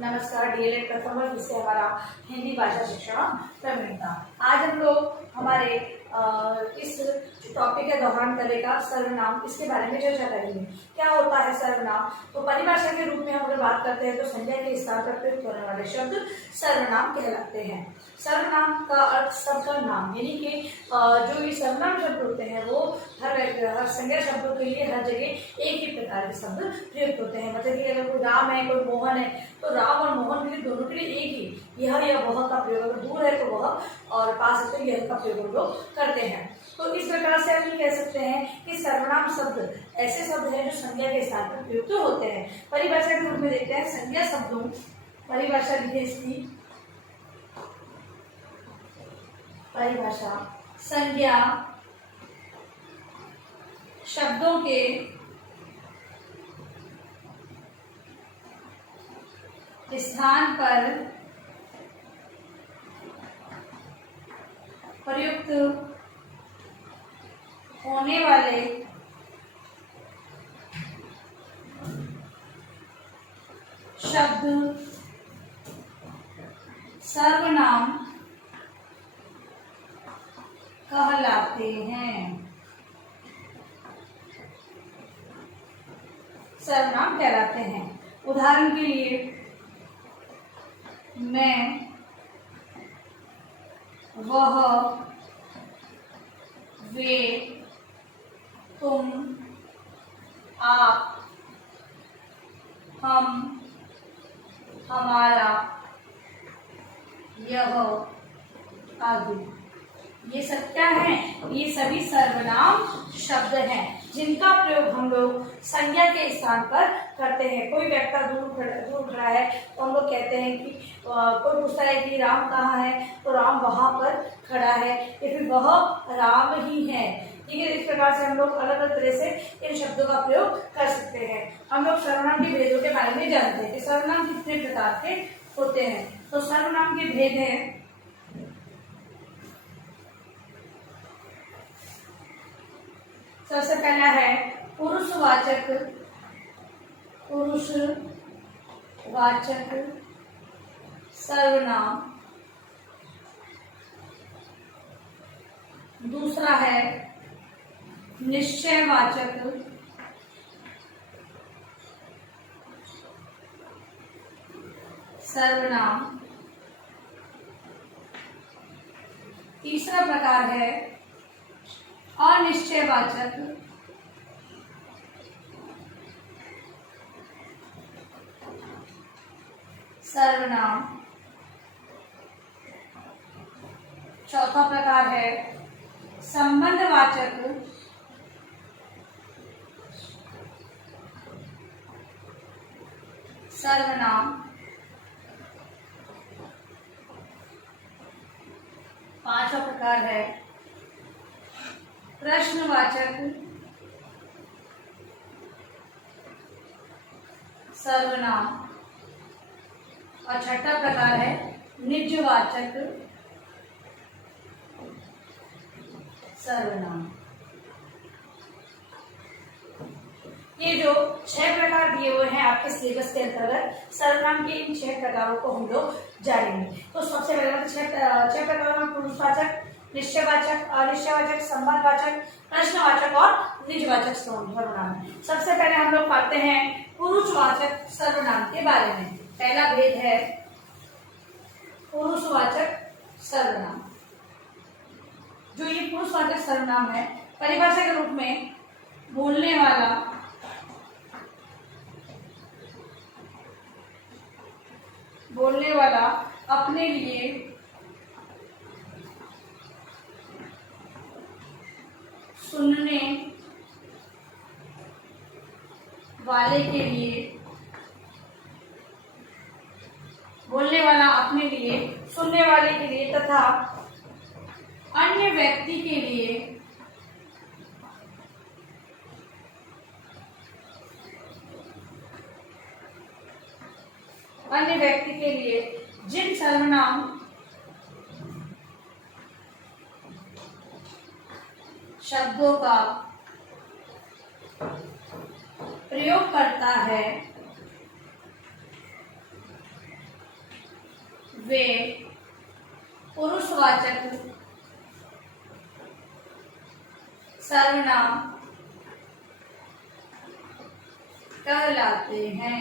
नमस्कार। डीएलएड प्रथम वर्ष विषय हमारा हिंदी भाषा शिक्षण प्रवीणता। आज हम लोग हमारे इस टॉपिक के दौरान करेगा सर्वनाम, इसके बारे में चर्चा करेंगे। क्या होता है सर्वनाम? तो परिभाषा के रूप में हम अगर बात करते हैं तो संज्ञा के स्थान पर प्रयुक्त होने वाले शब्द सर्वनाम कहलाते हैं। सर्वनाम का अर्थ सबका नाम, यानी कि जो ये सर्वनाम शब्द होते हैं वो हर संज्ञा शब्दों के लिए हर जगह एक ही प्रकार के शब्द प्रयुक्त होते हैं। मतलब कि अगर कोई राम है, कोई मोहन है, तो राम और मोहन के लिए दोनों के लिए एक ही यह या वह का प्रयोग, अगर दूर है तो वह और पास है तो यह का प्रयोग हम लोग करते हैं। तो इस प्रकार से हम ये कह सकते हैं कि सर्वनाम शब्द ऐसे शब्द हैं जो संज्ञा के स्थान पर प्रयुक्त होते हैं। परिभाषा के रूप में देखते हैं संज्ञा शब्दों, परिभाषा लिखे इसकी। परिभाषा संज्ञा शब्दों के स्थान पर प्रयुक्त होने वाले शब्द सर्वनाम कहलाते हैं। सर्वनाम कहलाते हैं। उदाहरण के लिए मैं, वह, वे, तुम, आप, हम, हमारा, यह आदि, ये सब क्या है? ये सभी सर्वनाम शब्द हैं जिनका प्रयोग हम लोग संज्ञा के स्थान पर करते हैं। कोई व्यक्ति दूर खड़ा है तो हम लोग कहते हैं कि कोई पूछता है कि राम कहाँ है, तो राम वहां पर खड़ा है, या फिर वह राम ही है। ठीक है, इस प्रकार से हम लोग अलग अलग तरह से इन शब्दों का प्रयोग कर सकते हैं। हम लोग सर्वनाम के भेदों के बारे में जानते हैं कि सर्वनाम कितने प्रकार के होते हैं। तो सर्वनाम के भेद हैं, सबसे पहला है पुरुषवाचक सर्वनाम। दूसरा है निश्चयवाचक सर्वनाम। तीसरा प्रकार है अनिश्चयवाचक सर्वनाम। चौथा प्रकार है संबंधवाचक सर्वनाम। पांचवा प्रकार है प्रश्नवाचक सर्वनाम। और छठा प्रकार है निजवाचक सर्वनाम। ये जो 6 प्रकार दिए हुए हैं आपके सिलेबस के अंतर्गत, सर्वनाम के इन 6 प्रकारों को हम लोग जानेंगे। तो सबसे पहले 6 प्रकारों में पुरुषवाचक, निश्चयवाचक, अनिश्चयवाचक, संबंधवाचक, प्रश्नवाचक और निजवाचक सर्वनाम। सबसे पहले हम लोग पढ़ते हैं पुरुषवाचक सर्वनाम के बारे में। पहला भेद है पुरुषवाचक सर्वनाम। जो ये पुरुषवाचक सर्वनाम है, परिभाषा के रूप में बोलने वाला अपने लिए सुनने वाले के लिए, बोलने वाला अपने लिए, सुनने वाले के लिए तथा अन्य व्यक्ति के लिए जिन सर्वनाम शब्दों का प्रयोग करता है वे पुरुषवाचक सर्वनाम कहलाते हैं।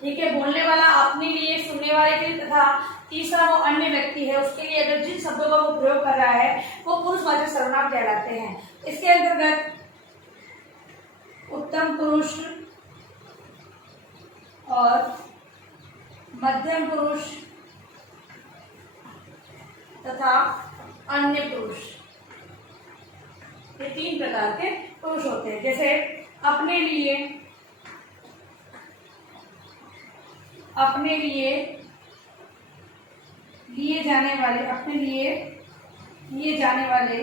ठीक है, बोलने वाला अपने लिए, सुनने वाले के लिए तथा तीसरा वो अन्य व्यक्ति है उसके लिए अगर जिन शब्दों का वो प्रयोग कर रहा है वो पुरुषवाचक सर्वनाम कहलाते हैं। इसके अंतर्गत उत्तम पुरुष और मध्यम पुरुष तथा अन्य पुरुष, ये तीन प्रकार के पुरुष होते हैं। जैसे अपने लिए लिए जाने वाले, अपने लिए लिए जाने वाले,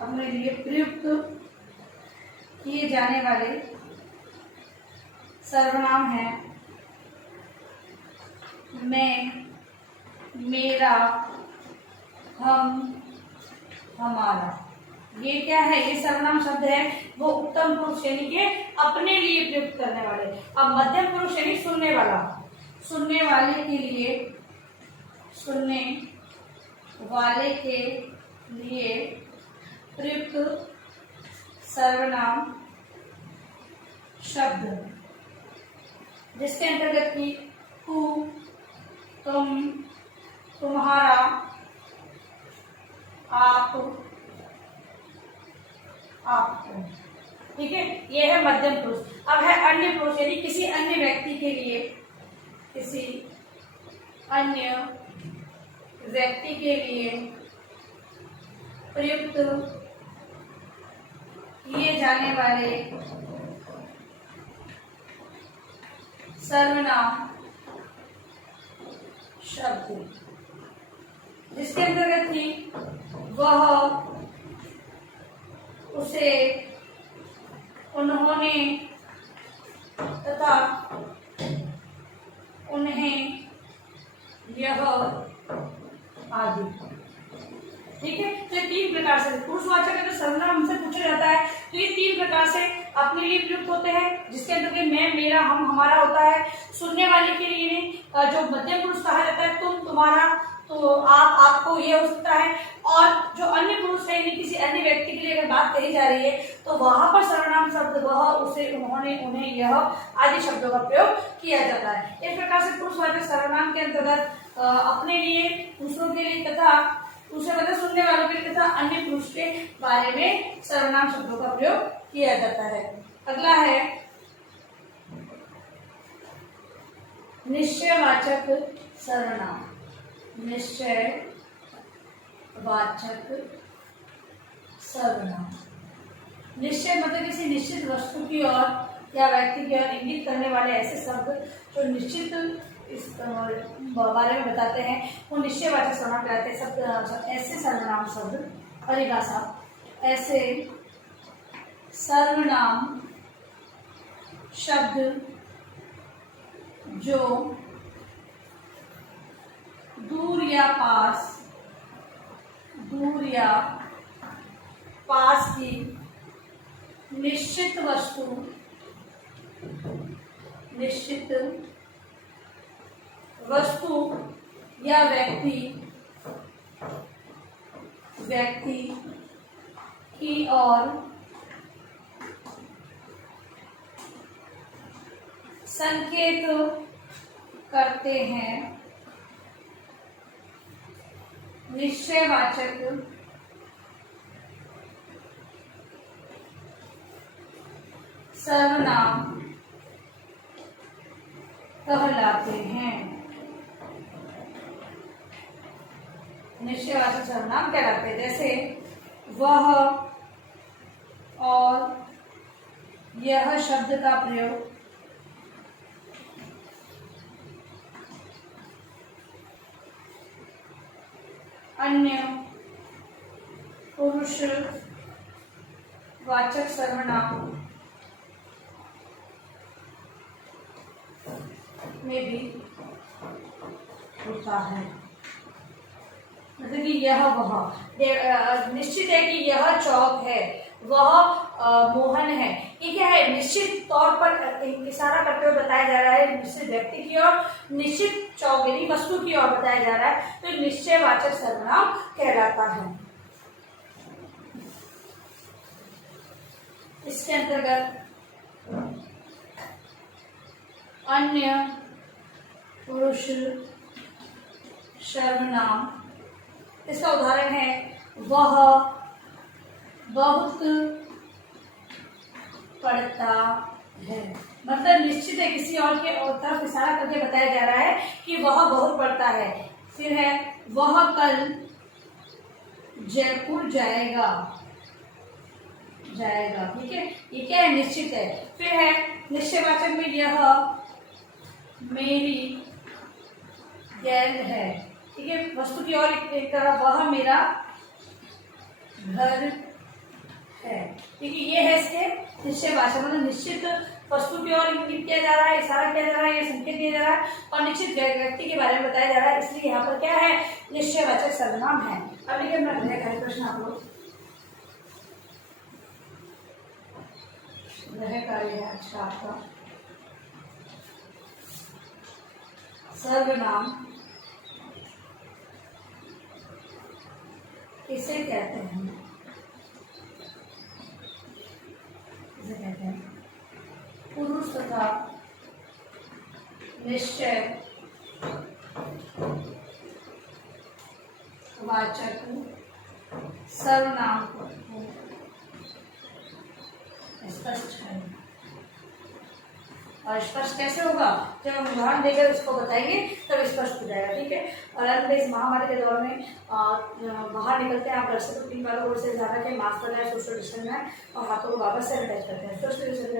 अपने लिए प्रयुक्त किए जाने वाले सर्वनाम हैं मैं, मेरा, हम, हमारा। ये क्या है? ये सर्वनाम शब्द है वो उत्तम पुरुष यानी के अपने लिए प्रयुक्त करने वाले। अब मध्यम पुरुष यानी सुनने वाला, सुनने वाले के लिए, सुनने वाले के लिए प्रयुक्त सर्वनाम शब्द, जिसके अंतर्गत की तू, तुम, तुम्हारा, आप, आपको। ठीक है, ये है मध्यम पुरुष। अब है अन्य पुरुष यानी किसी अन्य व्यक्ति के लिए, किसी अन्य व्यक्ति के लिए प्रयुक्त किए जाने वाले सर्वनाम शब्द, जिसके अंतर्गत थी वह, उसे, उन्होंने तथा उन्हें, यह आदि। ठीक है, तो ये तीन प्रकार से पुरुषवाचक अगर सर्वनाम हमसे पूछा जाता है तो ये तीन प्रकार से अपने लिए प्रयुक्त होते हैं, जिसके अंदर मैं, मेरा, हम, हमारा होता है। सुनने वाले के लिए जो मध्यम पुरुष कहा जाता है तुम, तुम्हारा, तो आप, आपको, ये हो सकता है। और जो अन्य पुरुष है यानी किसी अन्य व्यक्ति के लिए अगर बात कही जा रही है तो वहां पर सर्वनाम शब्द वह, उसे, उन्होंने, उन्हें, यह आदि शब्दों का प्रयोग किया जाता है। इस प्रकार से पुरुषवाचक सर्वनाम के अंतर्गत अपने लिए, दूसरों के लिए तथा दूसरे मतलब सुनने वालों के लिए तथा अन्य पुरुष के बारे में सर्वनाम शब्दों का प्रयोग किया जाता है। अगला है निश्चयवाचक सर्वनाम। निश्चयवाचक सर्वनाम, निश्चय मतलब किसी निश्चित वस्तु की ओर या व्यक्ति की ओर इंगित करने वाले ऐसे शब्द जो निश्चित इस बारे में बताते हैं वो निश्चयवाचक सर्वनाम कहते हैं। शब्द ऐसे सर्वनाम शब्द, परिभाषा, ऐसे सर्वनाम शब्द जो दूर या पास की निश्चित वस्तु या व्यक्ति की ओर संकेत करते हैं। निश्चयवाचक सर्वनाम कहलाते हैं। निश्चयवाचक सर्वनाम कहलाते हैं, जैसे वह और यह शब्द का प्रयोग अन्य पुरुष वाचक सर्वनाम में भी होता है। मतलब कि यह वह, निश्चित है कि यह चौक है वह मोहन है। ये क्या है, निश्चित तौर पर इशारा करते हुए बताया जा रहा है निश्चित व्यक्ति की ओर, निश्चित चौगिनी वस्तु की ओर बताया जा रहा है, तो निश्चयवाचक सर्वनाम कहलाता है। इसके अंतर्गत अन्य पुरुष सर्वनाम, इसका उदाहरण है वह बहुत पढ़ता है। मतलब निश्चित है, किसी और के तरफ इशारा करके बताया जा रहा है कि वह बहुत पढ़ता है। फिर है वह कल जयपुर जाएगा, ठीक है, ये क्या है, निश्चित है। फिर है निश्चयवाचक में यह मेरी गेंद है, ठीक है, वस्तु की ओर एक तरफ वह मेरा घर है, ठीक है, ये है इसके निश्चयवाचक, मतलब निश्चित वस्तु की ओर इंगित किया जा रहा है, इशारा किया जा रहा है, ये संकेत दिया जा रहा है और निश्चित व्यक्ति के बारे में बताया जा रहा है, इसलिए यहाँ पर क्या है, निश्चयवाचक सर्वनाम है। अब देखिए अपना गृह प्रश्न आप लोग, गृह कार्य है अच्छा आपका, सर्वनाम किसे कहते हैं, किसे कहते हैं, पुरुष तथा निश्चय वाचक सर्वनाम को स्पष्ट है। और स्पष्ट कैसे होगा, जब हम उदाहरण देकर इसको बताएंगे तब स्पष्ट हो जाएगा, ठीक है। और अंत इस महामारी के दौर में बाहर निकलते हैं आप घर से तो 3 बार से ज़्यादा के मास्क लगाए, सोशल डिस्टेंस में और हाथों को वापस से अटैच करते हैं। Social distance